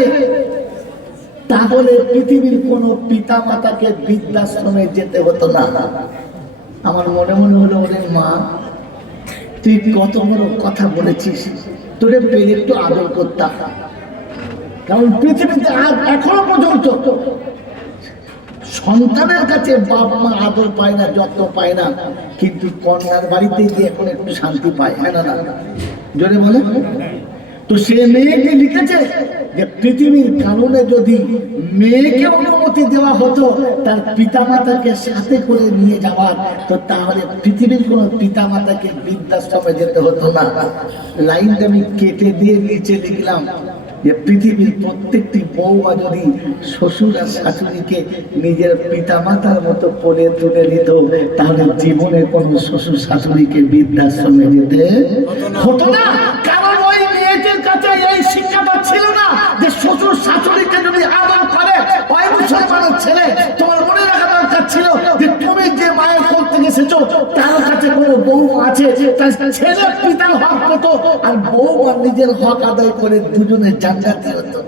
তাহলে পৃথিবীর কোন পিতা মাতাকে বৃদ্ধাশ্রমে যেতে হতো না। আমার মনে মনে হলো, ওরে মা, তুই কত বড় কথা বলেছিস, তোরে পেলে একটু আদর করতাম। কারণ পৃথিবীতে আজ এখনো পর্যন্ত সন্তানের কাছে বাপ মা আদর পায় না, যত্ন পায় না, কিন্তু কন্যার বাড়িতে গিয়ে এখন একটু শান্তি পায়। হ্যাঁ না? জোরে বলে। তো সে মেয়েকে লিখেছে যে পৃথিবীর কারণে যদি মেয়েকে অনুমতি দেওয়া হতো তার পিতা মাতাকে সাথে করে নিয়ে যাওয়ার, তো তাহলে পৃথিবীর কোন পিতা মাতাকে বৃদ্ধাশ্রমে যেতে হতো না। লাইনটা আমি কেটে দিয়ে নিচে লিখলাম যে পৃথিবীর প্রত্যেকটি বউমা যদি শ্বশুর আর শাশুড়িকে নিজের পিতা মাতার মতো করে তুলে নিত, তাহলে জীবনে কোন শ্বশুর শাশুড়িকে বৃদ্ধাশ্রমে যেতে হতো না। কারণ ওই মেয়েটির কাছে এই শিক্ষাটা ছিল না যে শ্বশুর শাশুড়িকে যদি আদর করে, ওই মুসলমানের ছেলে তোমার মনে রাখা দরকার ছিল যে তুমি যে মায়ের কোল থেকে এসেছো তার কাছে কোনো বউ আছে, তার ছেলে পিতার হক পেত আর বউ আর নিজের হক আদায় করে দুজনে জান্নাতি হতো।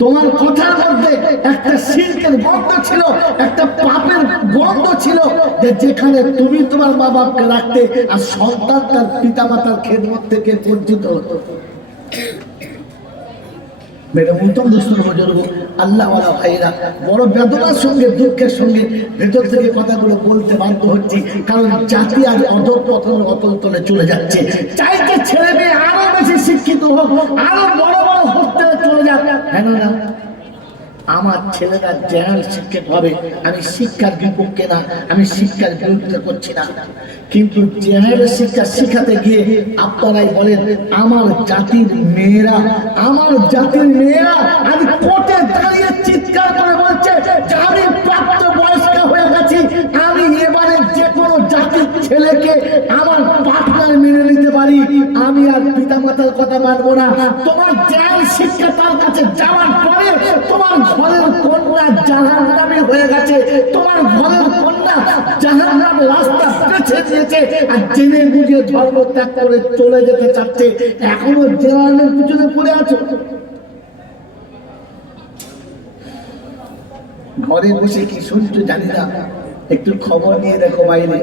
তোমার কথার মধ্যে একটা শিরকের গন্ধ ছিল, একটা পাপের গন্ধ ছিল, যে যেখানে তুমি তোমার মা বাপকে রাখতে আর সন্তান তার পিতা মাতার খেদমত থেকে বঞ্চিত হতো। আল্লাহওয়ালা ভাইরা, বড় বেদনার সঙ্গে দুঃখের সঙ্গে ভেতর থেকে কথাগুলো বলতে বাধ্য হচ্ছি, কারণ জাতি আজ অধঃপতন অতল তলে চলে যাচ্ছে। চাইতে ছেলে মেয়ে আরো বেশি শিক্ষিত হোক, আরো বড় বড় হোস্টেলে চলে যাক। হ্যাঁ না? আমার ছেলেরা জেনারেল শিক্ষিত হবে, আমি শিক্ষার বিপক্ষে না, আমি শিক্ষার বিরোধিতা করছি না, কিন্তু জেনারেল শিক্ষা শিখাতে গিয়ে আপনারাই বলেন আমার জাতির মেয়েরা আজ কোর্টে দাঁড়িয়ে চিৎকার করে বলছে যে আমি প্রাপ্ত বয়স্ক হয়ে গেছি, আমি এবারে যে কোনো জাতির ছেলেকে আমার পার্টনার মেনে নিতে পারি, আমি আর পিতা মাতার কথা মানবো না। তোমার জেনারেল শিক্ষা তার কাছে যাওয়ার পরে তোমার ঘরের কন্যা জাহান্নামী হয়ে গেছে, তোমার ঘরের কন্যা জাহান্নামের রাস্তা বেছে নিয়েছে আর জেনে বুঝে ধর্ম ত্যাগ করে চলে যেতে চাচ্ছে, এখনো জেনারেলের পিছনে পড়ে আছো। ঘরে বসে কি শুনছো জানি না, একটু খবর নিয়ে দেখো বাইরে,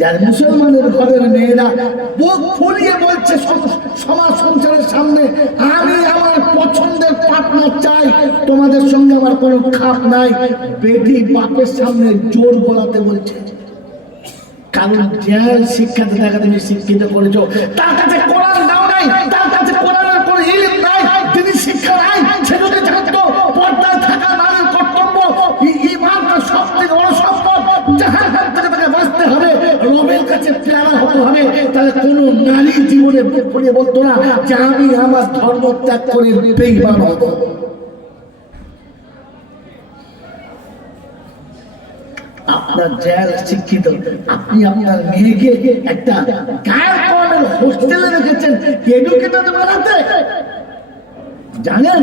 যার মুসলমানের ঘরের মেয়েরা বুক ফুলিয়ে বলছে সমাজ সংসারের সামনে, আমি আমার পছন্দের পার্টনার চাই, তোমাদের সঙ্গে আমার কোনো খাপ নাই। বেটি বাপের সামনে জোর বলাতে বলছে, কারণ জেনারেল শিক্ষাতে দেখা তুমি শিক্ষিত করেছো, তার কাছে কোরআন নাও নাই, তার কাছে কোরআনের কোনো ইলম নাই, তিনি শিক্ষা নাই। সে যদি জানতো পর্দায় থাকা নারীর কর্তব্য, ঈমান তার কাছে পেয়ারা হতে হবে, তাহলে কোনো নারী জীবনে বুক ফুলিয়ে বলতো না যে আমি আমার ধর্ম ত্যাগ করে বেঈমান হব। আপনার জেল শিক্ষিত, আপনি আপনার মেয়েকে একটা গায়ের কমের হোস্টেলে রেখেছেন এডুকেটেড বানাতে, জানেন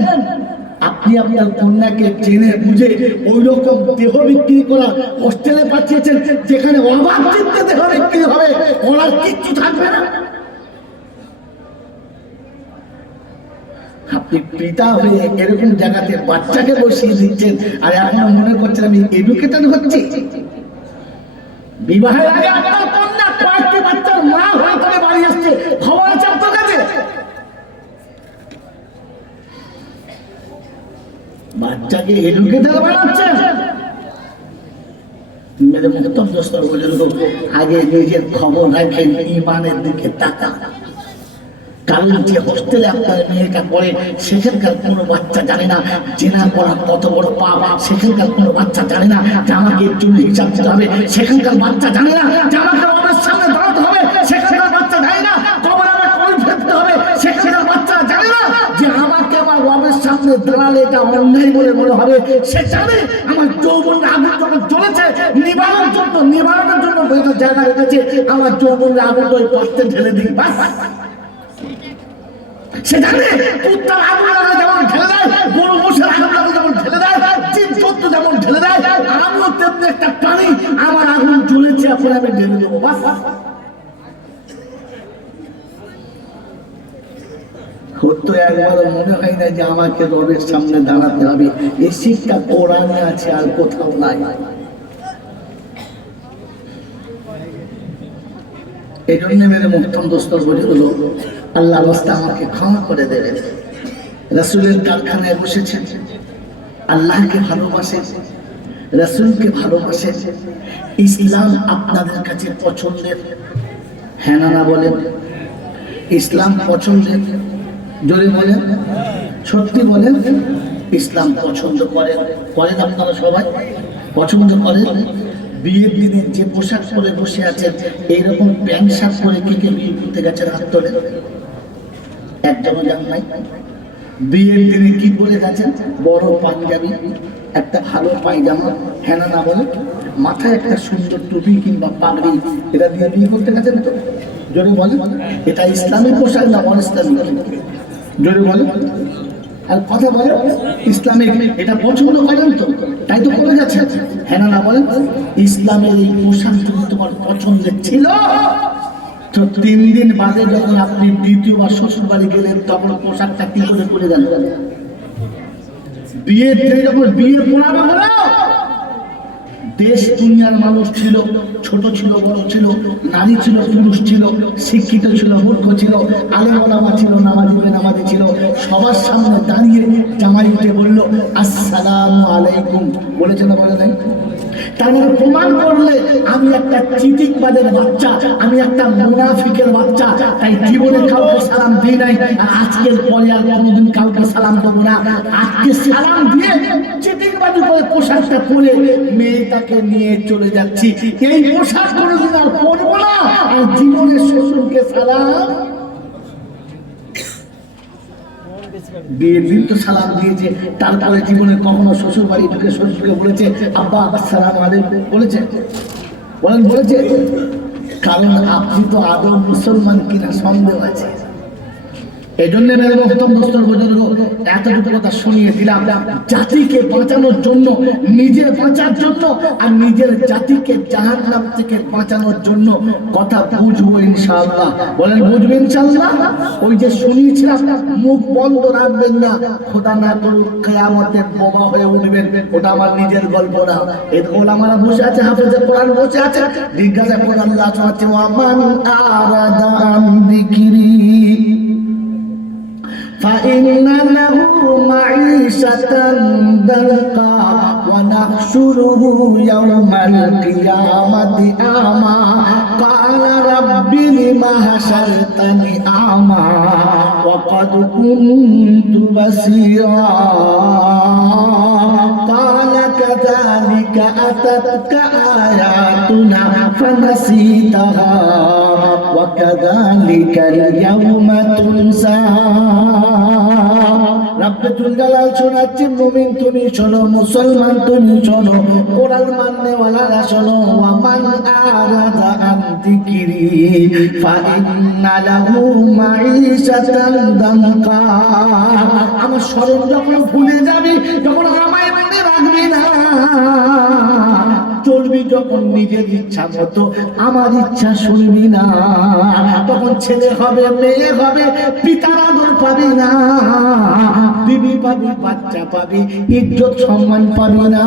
আপনি আপনার কন্যাকে জেনে বুঝে ওই রকম দেহ বিক্রি করা হোস্টেলে পাঠিয়েছেন যেখানে অবাক চিত্তে দেহ বিক্রি হবে, ওনার কিচ্ছু থাকবে না। আপনি পিতা হয়ে এরকম জায়গাতে বাচ্চাকে বসিয়ে দিচ্ছেন আর এখন মনে করছেন আমি এডুকেটেড হচ্ছি। বিবাহের আগে আপনার কন্যা কয়েকটি বাচ্চার মা হয়ে করে বাড়ি আসছে, খবর আছে আপনার কাছে? বাচ্চাকে এডুকেটেড বানাচ্ছে। মেরে মুহতম দোস্ত বুজুর্গ, আগে নিজের খবর রাখেন, ইমানের দিকে তাকান। কারণ যে হোস্টেলে আপনার মেয়েটা পড়ে সেখানকার কোনো বাচ্চা জানে না জেনা করা কত বড় পাপ, সেখানকার কোনো বাচ্চা জানে না যে আমাকে একটু হিসাব দিতে হবে, সেখানকার বাচ্চা জানে না যে আমাকে রবের সামনে দাঁড়াতে হবে, সেখানকার বাচ্চা জানে না কবরে আমাকে কল ফেলতে হবে, সেখানকার বাচ্চা জানে না যে আমাকে আমার রবের সামনে দাঁড়ালে এটা অন্যায় বলে মনে হবে, সে জানে আমার যৌবন আগুন যখন জ্বলেছে নিবারণের জন্য জায়গা রেখেছে, আমার যৌবনের আগুনটা ওই পাত্রে ঢেলে দিই, বাস। সে জানে কুত্তার আগুন লাগলে যেমন ঢেলে দেয়, গরু মোষের আগুন লাগলে যেমন ঢেলে দেয়, জীব জন্তু যেমন ঢেলে দেয়, আমিও তেমনি একটা প্রাণী, আমার আগুন জ্বলেছে এখন আমি ঢেলে দেবো, বাস। হতো একবার মনে হয় না যে আমাকে রবের সামনে দাঁড়াতে হবে, এই শিক্ষা কোরআনে আছে আর কোথাও নাই। এই জন্য মেরে মুহতরম দোস্ত বলছিল আল্লাহ রাস্তা আমাকে ক্ষমা করে দেবেন। রাসূলের কারখানায় বসেছেন, আল্লাহকে ভালোবাসেন, রাসূলকে ভালোবাসেন, ইসলাম আপনাদের কাছে পছন্দের, হ্যাঁ না বলেন? ইসলাম পছন্দের, জোরে বলেন, সত্যি বলেন। ইসলাম পছন্দ করেন, করেন আপনারা সবাই পছন্দ করেন? বিয়ের দিনে যে পোশাক পরে বসে আছেন এইরকম প্যান্ট শার্ট পরে কে কে বিয়ে করতে গেছেন হাত তোলেন? একজনও জান নাই। বিয়ের দিনে কি পরে গেছেন? বড় পাঞ্জাবি, একটা ভালো পায়জামা, হ্যাঁ না বলে, মাথায় একটা সুন্দর টুপি কিংবা পাগড়ি, এটা দিয়ে বিয়ে করতে গেছেন তো? জোরে বলে, এটা ইসলামী পোশাক না অন ইসলামিক? জোরে বলে আর কথা বলে ইসলামিক, এটা পছন্দ করেন তো? তাই তো করে গেছে, হ্যাঁ না বলেন? ইসলামের এই পোশাক যদি তোমার পছন্দের ছিল তো 3 দিন বাদে যখন আপনি দ্বিতীয়বার শ্বশুর বাড়ি গেলেন তখন পোশাকটা কি করে পরে গেল? বিয়ের দিনে যখন বিয়ে পড়ানো হলো, দেশ দুনিয়ার মানুষ ছিল, ছোট ছিল বড় ছিল, নারী ছিল পুরুষ ছিল, শিক্ষিত ছিল মূর্খ ছিল, আলেম ওলামা ছিল, নামাজি বেনামাজি ছিল, সবার সামনে দাঁড়িয়ে জামাই উঠে বলল আসসালামু আলাইকুম, বলেছে না বলে নাই? তার মানে প্রমাণ করলে আমি একটা চিটিংবাজের বাচ্চা, আমি একটা মুনাফিকের বাচ্চা, তাই জীবনে কাউকে সালাম দিই নাই, আর আজকের পরে আর কোনোদিন কাউকে সালাম দেবো না। আজকে সালাম দিয়ে চিটিংবাজি করে পোশাকটা পরে মেয়েটাকে নিয়ে চলে যাচ্ছি, এই পোশাক কোনোদিন আর পরবো না, আর জীবনে শ্বশুরকে সালাম, বিয়ের দিন তো সালাম দিয়েছে, তারপরে জীবনে কখনো শ্বশুর বাড়ি ঢুকে শ্বশুরকে বলেছে আব্বা আসসালামু আলাইকুম বলেছে? বলেন বলেছে? কারণ আপনি তো আদৌ মুসলমান কিনা সন্দেহ আছে। এই জন্য মেরে মুহতরম দোস্তর বুজুর্গ, এতটুকু কথা শুনিয়ে দিলাম জাতিকে বাঁচানোর জন্য, নিজে বাঁচার জন্য আর নিজের জাতিকে জাহান্নাম থেকে বাঁচানোর জন্য কথা বুঝবো ইনশাআল্লাহ। বলেন বুঝবো ইনশাআল্লাহ? ওই যে শুনিয়েছিলাম মুখ বন্ধ রাখবেন না, খোদা না করুক কিয়ামতে বোবা হয়ে উঠবেন, ওটা আমার নিজের গল্প না। এই ওলামারা বসে আছে, হাফেজে কোরআন বসে আছে, জিজ্ঞাসা করে আল্লাহ চাচ্ছে ওয়ামান আরাদা আন যিকরি فإن له معيشة ضنكا ونحشره يوم القيامة أعمى قال رب لم حشرتني أعمى وقد كنت بصيرا قال كذلك কাযালিকা আতাতকা আয়াতুনা ফানাসিতাহা ওয়া কাযালিকাল ইয়াওমা তুনসা। রব্বুল জালাল শোনাচ্ছে, মুমিন তুমি শোনো, মুসলমান তুমি শোনো, কোরআন মাননেওয়ালারা শোনো। ওয়া মান আরাদা আন যিকরি ফাইন্না লাহু মাঈশাতান দানকা। আমার স্মরণ যখন ভুলে যাবি, যখন আমায় মনে রাখবি না, চলবি যখন নিজের ইচ্ছা মতো, আমার ইচ্ছা শুনবি না, তখন ছেলে হবে, মেয়ে হবে, পিতার আদর পাবি না, বিবি পাবি, বাচ্চা পাবি, ইজ্জত সম্মান পাবি না,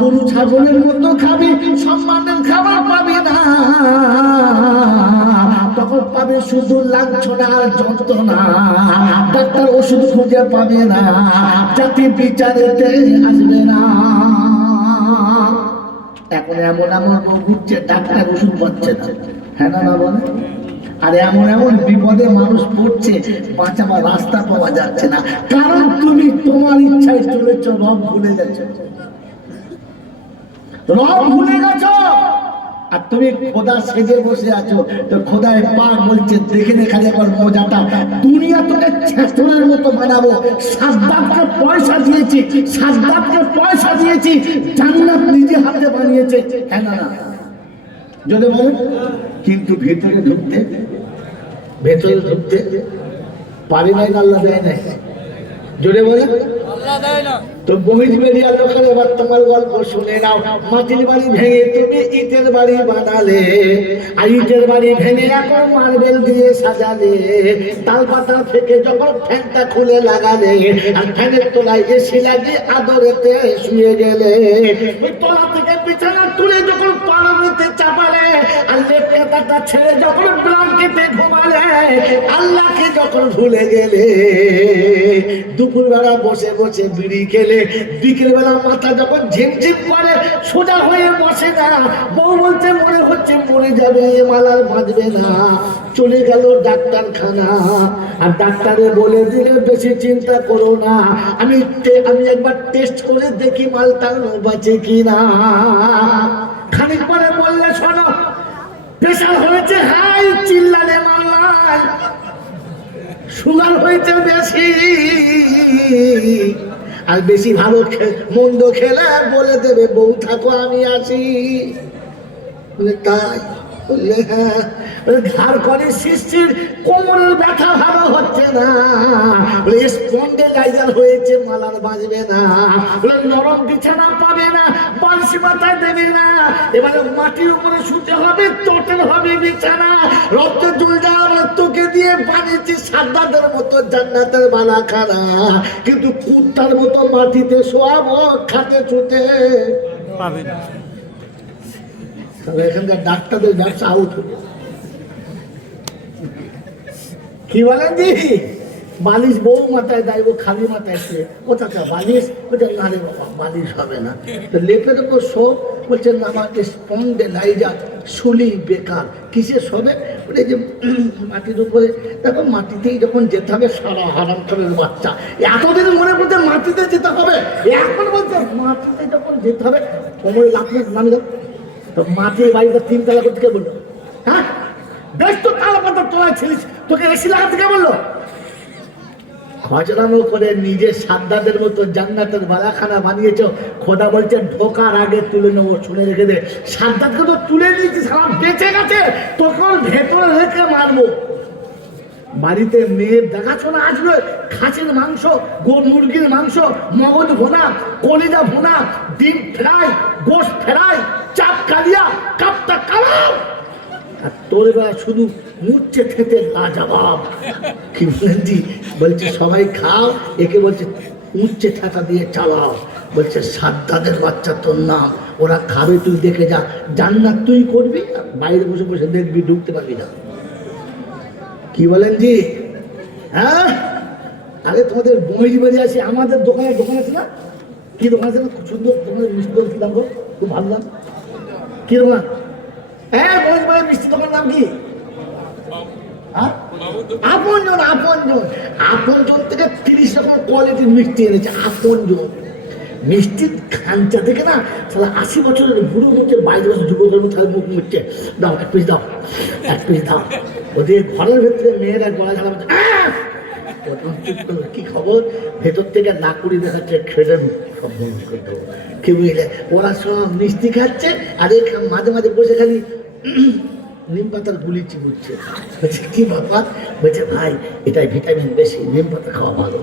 গরু ছাগলের মতো খাবি, সম্মানের খাবার পাবি না, তখন পাবে শুধু লাঞ্ছনা আর যন্ত্রণা, ডাক্তার ওষুধ খুঁজে পাবে না, জাতি বিচারেতে আসবে না। এখন এমন এমন রোগ উঠছে, ডাক্তার ওষুধ পাচ্ছে না, হ্যাঁ না বলে? আর এমন এমন বিপদে মানুষ পড়ছে, বাঁচাবার রাস্তা পাওয়া যাচ্ছে না, কারণ তুমি তোমার ইচ্ছায় চলেছ, রব ভুলে গেছো, রব ভুলে গেছো। আর তুমি খোদা সেজে বসে আছো, তো খোদায় পাক বলছে, দেখে খালি আমার মজাটা, দুনিয়া তোকে ছেঁচড়ের মতো বানাবো, সাজ্জাদকে পয়সা দিয়েছি, সাজ্জাদকে পয়সা দিয়েছি, জান্নাত নিজে হাতে বানিয়েছে, হ্যাঁ না? যদি বলেন, কিন্তু ভেতরে ঢুকতে পারি নাই, আল্লাহ দেয় নাই। জোরে বলে তো বহিজ বেরিয়া লোকের। এবার তোমার গল্প শুনে নাও। মাটির বাড়ি ভেঙে তুমি ইটের বাড়ি বানালে, আর ইটের বাড়ি ভেঙে এখন মার্বেল দিয়ে সাজালে, তাল পাতা থেকে যখন ফ্যানটা খুলে লাগালে, আর ফ্যানের তলায় এসি লাগিয়ে আদরেতে শুয়ে গেলে, ওই তলা থেকে বিছানা তুলে যখন পালনিতে চাপালে, আর লেপ কাটাটা ছেড়ে যখন ব্ল্যাঙ্কেটে ঘুমালে, আল্লাহকে যখন ভুলে গেলে, দুপুরবেলা বসে বসে বিড়ি খেলে, বিকেল বেলা মাথা যখন ঝিমঝিম করে, সোজা হয়ে বসে না, বউ বলছে মনে হচ্ছে মরে যাবে, মালার বাঁধবে না, চলে গেল ডাক্তারখানা, আর ডাক্তারে বলে দিলে বেশি চিন্তা করো না, আমি একবার টেস্ট করে দেখি মালটা বাঁচে কিনা। খানিক পরে বললে, শোনো প্রেশার হয়েছে হাই, চিল্লালে মাল্লাই, সুগার হয়েছে বেশি, আর বেশি ভালো মন্দ খেলে বলে দেবে বউ থাকো আমি আসি। তাই বললে, হ্যাঁ। ঘাড় করে সৃষ্টির, কোমরের ব্যথা ভালো হচ্ছে না, স্পন্ডেলাইজার হয়েছে, মালার বাজবে না, নরম বিছানা পাবে না, বালিশ মাথায় দেবে না, এবারে মাটির উপরে শুতে হবে, চটের হবে বিছানা, রক্ত জল যাওয়ার তোকে দিয়ে বানিয়েছি সাজ্জাদের মতো জান্নাতের বালাখানা, কিন্তু কুত্তার মতো মাটিতে শোয়াবো, খাতে ছুটে পাবে না। এখানকার ডাক্তারদের ব্যবসা আউট হবে। কি বলেন জি? বালিশ বউ মাথায় দেয়, ও খালি মাথায় শুয়ে, ও চাচা বালিশ, বলছে না রে বাবা বালিশ হবে না, তো লেপের উপর শোক, বলছে না আমার স্পন্ডেলাইজার, শুলি বেকার, কিসে শোবে? বলে যে মাটির উপরে, দেখো মাটিতেই যখন যেতে হবে, সারা হারাম খানের বাচ্চা, এতদিন মনে করছে মাটিতে যেতে হবে, এখন বলছে মাটিতে যখন যেতে হবে, কোমরে লাফলে নামে যাও, তো মাটি বাড়িতে 3 তলা করতে কে বললো? হ্যাঁ, বেশ তো তালা পাতার তোলায় ছিলিস, তোকে এসি লাগাতে কে বললো? খজরানো করে নিজের সাজ্জাদের মতো জান্নাতের বালাখানা বানিয়েছ, খোদা বলছে ঢোকার আগে তুলে নেবো, শুনে রেখে দে, সাজ্জাদকে তো তুলে নিয়েছি, সারা বেঁচে গেছে, তখন ভেতরে রেখে মারবো। বাড়িতে মেয়ের দেখাশোনা আসবে, খাসির মাংস, মুরগির মাংস, মগজ ভোনা, কলিজা ভোনা, ডিম ফ্রাই, গোশত ফ্রাই, চাপ কালিয়া, কাপটা কালাম, আর তোর বেলা শুধু মুচ্ছে খেতে লাজবাব। কি বলেছি? বলছে সবাই খাও, একে বলছে উচ্ছে থাকা দিয়ে চালাও, বলছে সাজ্জাদের বাচ্চা তোর নাম, ওরা খাবে তুই দেখে যা, জান্নাত তুই করবি, বাইরে বসে বসে দেখবি, ঢুকতে পারবি না। কি বলেন জি? হ্যাঁ, আরে তোমাদের বইজ বাড়ি আছে, আমাদের দোকান আছে না, কি দোকান আছে না, খুব সুন্দর তোমাদের মিষ্টি দোকান, দাম খুব ভালো দাম, কি দোকান? হ্যাঁ, বইজ বাড়ির মিষ্টি দোকান নাম কি? আপনজন থেকে 30 রকম কোয়ালিটির মিষ্টি এনেছে, আপনজন। মিষ্টির খাঞ্চা থেকে না সালা 80 বছরের বুড়ো মুখের 22 বছর যুবকের মতো মুখ মুখছে, দাও এক পিস দাও, এক পিস দাও। ওদের ঘরের ভেতরে মেয়েরা গলা ঝাড়া বলছে, কি খবর? ভেতর থেকে নাকুড়ি দেখাচ্ছে, খেলে সব বন্ধ করে দেবো। কি বুঝলে, ওরা সব মিষ্টি খাচ্ছে আর মাঝে মাঝে বসে খালি নিম পাতার গুলি চিবুচ্ছে। বলছে কি বাবা? বলছে ভাই এটাই ভিটামিন বেশি, নিম পাতা খাওয়া ভালো।